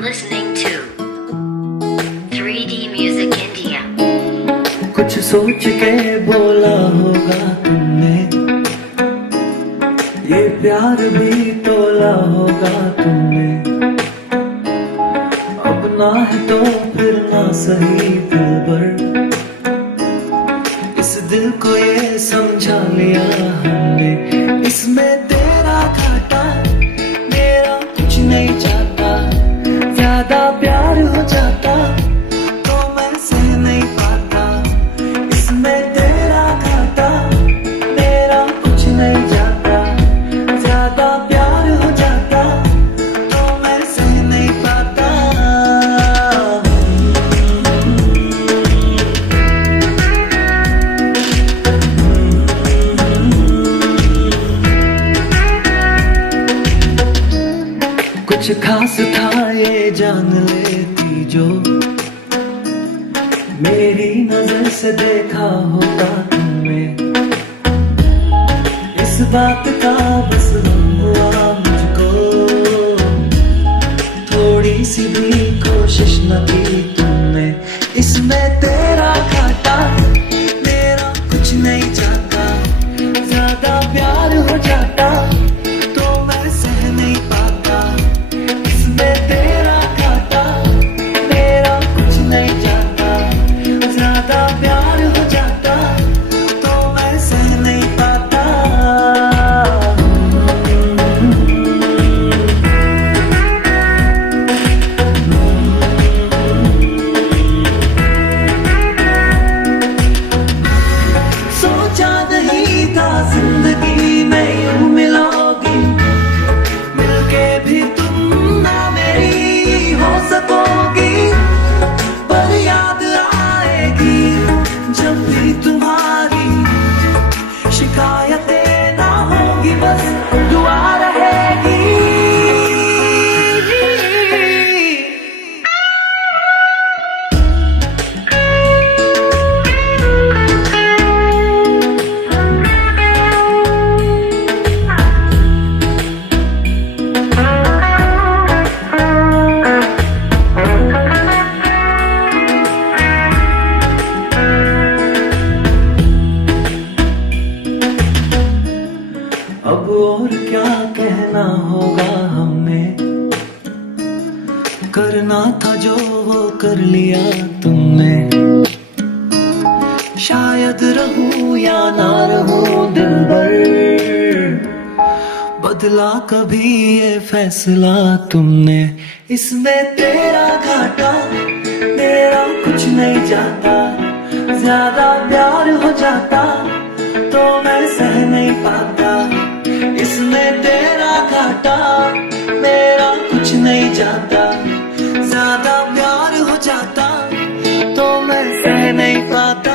listening to 3D Music India. कुछ सोच के बोला होगा तुमने, ये प्यार भी तोला होगा तुमने। अब ना है तो फिर ना सही दिलबर, इस दिल को ये समझा लिया हमने। इसमें तेरा घाटा मेरा कुछ नहीं जाता, ज्यादा प्यार हो जाता तो मैं सह नहीं पाता। इसमें तेरा घाटा मेरा कुछ नहीं जाता, ज्यादा प्यार हो जाता तो मैं सह नहीं पाता। कुछ खास था ये जान लेती जो, मेरी नजर से देखा होगा तुमने। इस बात का बस गम हुआ मुझको, थोड़ी सी भी कोशिश न की तुमने। इसमें तेरा घाटा मेरा कुछ नहीं जाता, ज्यादा प्यार हो जाता तो मैं सह नहीं पाता। इसमें तेरा घाटा मेरा कुछ नहीं जाता, ज्यादा प्यार हो जाता तो मैं सह नहीं पाता। सोचा नहीं था जिंदगी में यूं मिलोगी, मिलके भी तुम ना मेरी हो सकोगी। पर याद आएगी जब भी तुम्हारी, शिकायतें ना होंगी बस दुआ रहेगी। अब और क्या कहना होगा हमने, करना था जो वो कर लिया तुमने। शायद रहूं या ना रहूं दिलबर, बदला कभी ये फैसला तुमने। इसमें तेरा घाटा मेरा कुछ नहीं जाता, ज्यादा प्यार हो जाता तो मैं सह नहीं पाता। इसमें तेरा घाटा मेरा कुछ नहीं जाता, ज्यादा प्यार हो जाता तो मैं सह नहीं पाता।